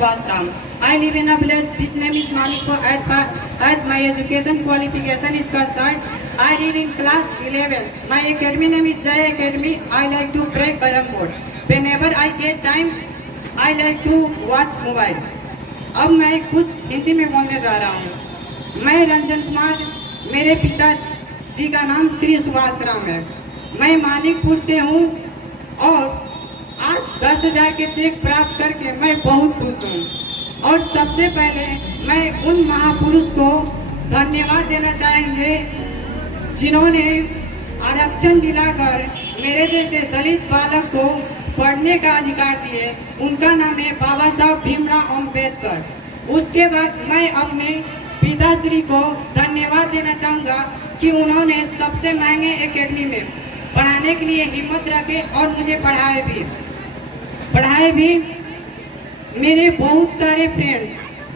Subhash Ram. I live in a village which name is Manikpur. As my education qualification is concerned, I read in class 11. My academy name is Jai Academy. I like to play carom board. Whenever I get time, I like to watch mobile. अब मैं कुछ हिंदी में बोलने जा रहा हूँ। मैं रंजन कुमार, मेरे पिता जी का नाम श्री सुभाष राम है। मैं मानिकपुर से हूँ और आज 10,000 के चेक प्राप्त करके मैं बहुत खुश हूँ। और सबसे पहले मैं उन महापुरुष को धन्यवाद देना चाहेंगे जिन्होंने आरक्षण दिलाकर मेरे जैसे दलित बालक को पढ़ने का अधिकार दिए। उनका नाम है बाबा साहब भीमराव अम्बेडकर। उसके बाद मैं अपने पिताश्री को धन्यवाद देना चाहूँगा कि उन्होंने सबसे महंगे एकेडमी में पढ़ाने के लिए हिम्मत रखे और मुझे पढ़ाए भी। मेरे बहुत सारे फ्रेंड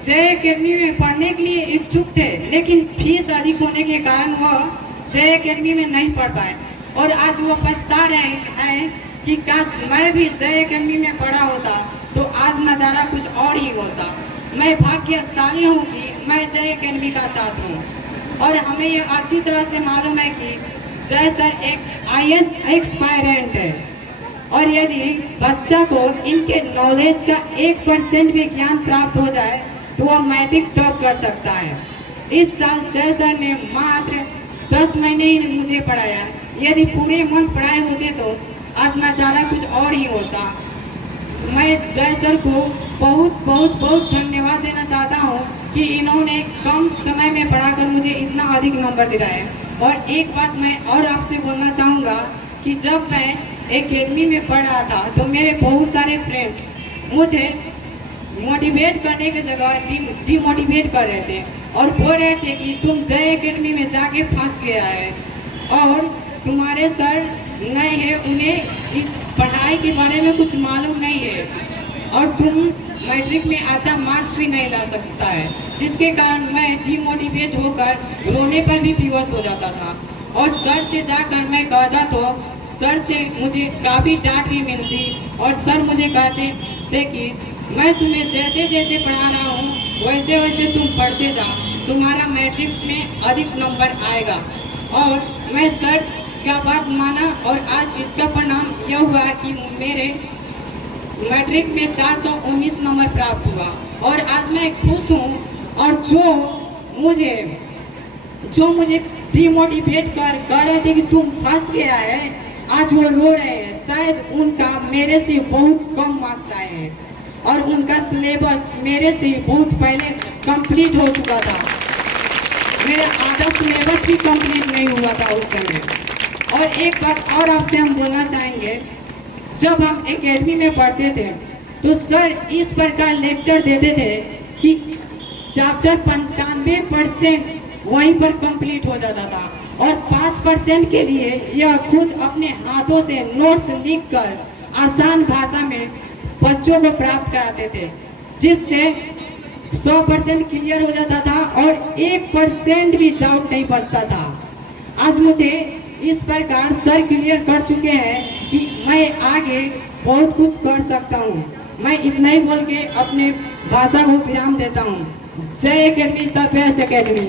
जय एकेडमी में पढ़ने के लिए इच्छुक थे, लेकिन फीस अधिक होने के कारण वह जय एकेडमी में नहीं पढ़ पाए और आज वो पछता रहे हैं कि काश मैं भी जय एकेडमी में पढ़ा होता तो आज नज़ारा कुछ और ही होता। मैं भाग्यशाली हूँ कि मैं जय एकेडमी का छात्र हूँ और हमें ये अच्छी तरह से मालूम है कि जय सर एक IAS एक्सपायरेंट है और यदि बच्चा को इनके नॉलेज का 1% भी ज्ञान प्राप्त हो जाए तो वह मैट्रिक टॉप कर सकता है। इस साल जय सर ने मात्र 10 महीने ही मुझे पढ़ाया। यदि पूरे मन पढ़ाए होते तो आज नज़ारा कुछ और ही होता। मैं जय सर को बहुत धन्यवाद देना चाहता हूँ कि इन्होंने कम समय में पढ़ाकर मुझे इतना अधिक नंबर दिलाए। और एक बात मैं और आपसे बोलना चाहूँगा कि जब मैं एकेडमी में पढ़ रहा था तो मेरे बहुत सारे फ्रेंड मुझे मोटिवेट करने की जगह डिमोटिवेट कर रहे थे और बोल रहे थे कि तुम जय एकेडमी में जाके फंस गया है और तुम्हारे सर नए हैं, उन्हें इस पढ़ाई के बारे में कुछ मालूम नहीं है और तुम मैट्रिक में अच्छा मार्क्स भी नहीं ला सकता है, जिसके कारण मैं डिमोटिवेट होकर रोने पर भी विवश हो जाता था। और सर से जाकर मैं कहता तो सर से मुझे काफ़ी डांट भी मिलती और सर मुझे कहते थे कि मैं तुम्हें जैसे जैसे पढ़ा रहा हूँ वैसे वैसे तुम पढ़ते जाओ, तुम्हारा मैट्रिक में अधिक नंबर आएगा। और मैं सर का बात माना और आज इसका परिणाम यह हुआ कि मेरे मैट्रिक में 419 नंबर प्राप्त हुआ और आज मैं खुश हूँ। और जो मुझे डिमोटिवेट कर रहे थे कि तुम फंस गया है, आज वो रो रहे हैं। शायद उनका मेरे से बहुत कम मार्क्स आए हैं और उनका सिलेबस मेरे से बहुत पहले कंप्लीट हो चुका था। मेरा आधा सिलेबस भी कंप्लीट नहीं हुआ था उस समय। और एक बात और आपसे हम बोलना चाहेंगे, जब हम एकेडमी में पढ़ते थे तो सर इस प्रकार लेक्चर देते थे कि चैप्टर 95% वहीं पर कंप्लीट हो जाता था और 5% के लिए यह खुद अपने हाथों से नोट्स लिखकर आसान भाषा में बच्चों को प्राप्त कराते थे, जिससे 100% क्लियर हो जाता था और 1% भी डाउट नहीं बचता था। आज मुझे इस प्रकार सर क्लियर कर चुके हैं कि मैं आगे बहुत कुछ कर सकता हूँ। मैं इतना ही बोल के अपने भाषा को विराम देता हूँ। जय एकेडमी, द बेस्ट एकेडमी।